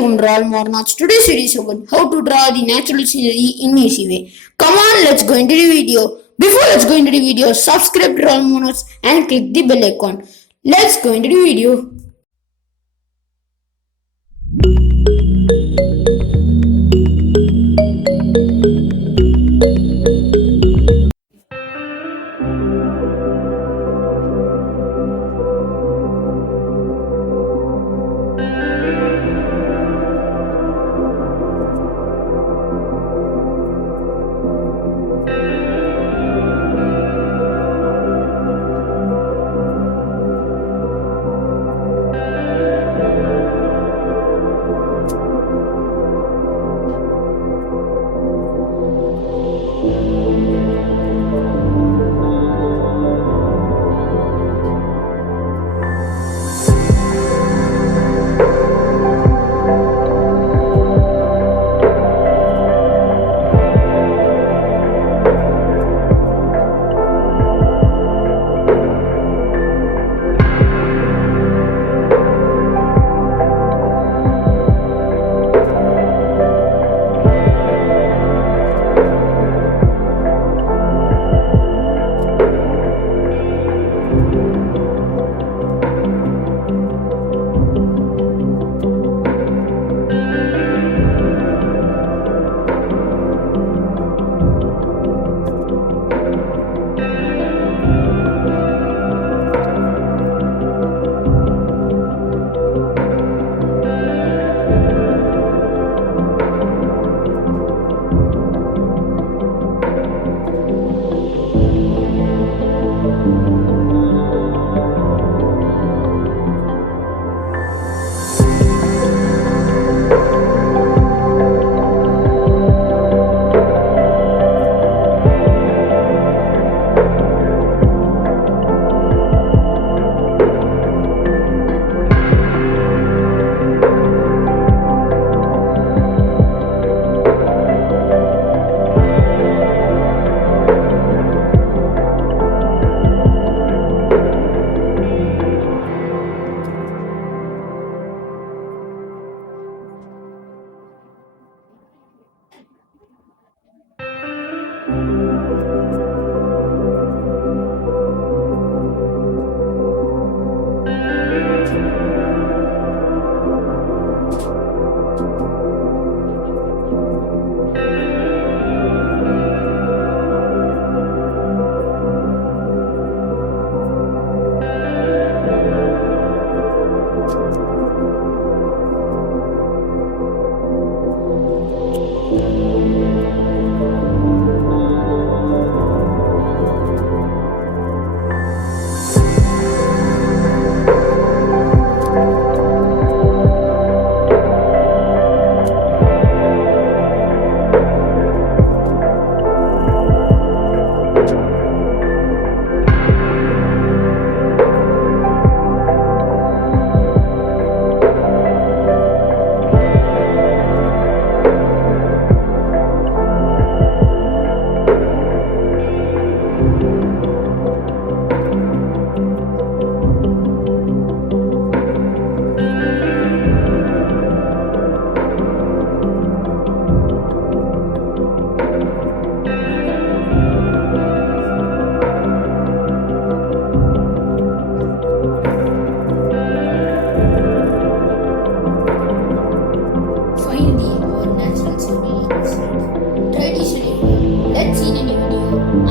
welcome to all Mornats. Today's video is about how to draw the natural scenery in easy way. Come on, let's go into the video. Before let's go into the video, subscribe to all Mornats and click the bell icon. Let's go into the video.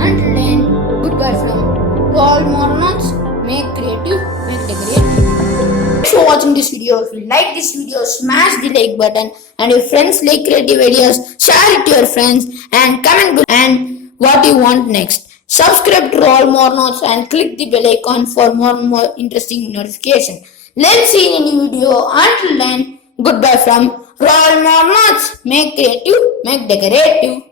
Until then, goodbye from all Mormons. Make creative, make decorative. Thanks for watching this video. If you like this video, smash the like button. And if friends like creative ideas, share it to your friends and comment and what you want next. Subscribe to all Mormons and click the bell icon for more interesting notification. Let's see you in a new video. Until then, goodbye from Royal Mormons. Make creative, make decorative.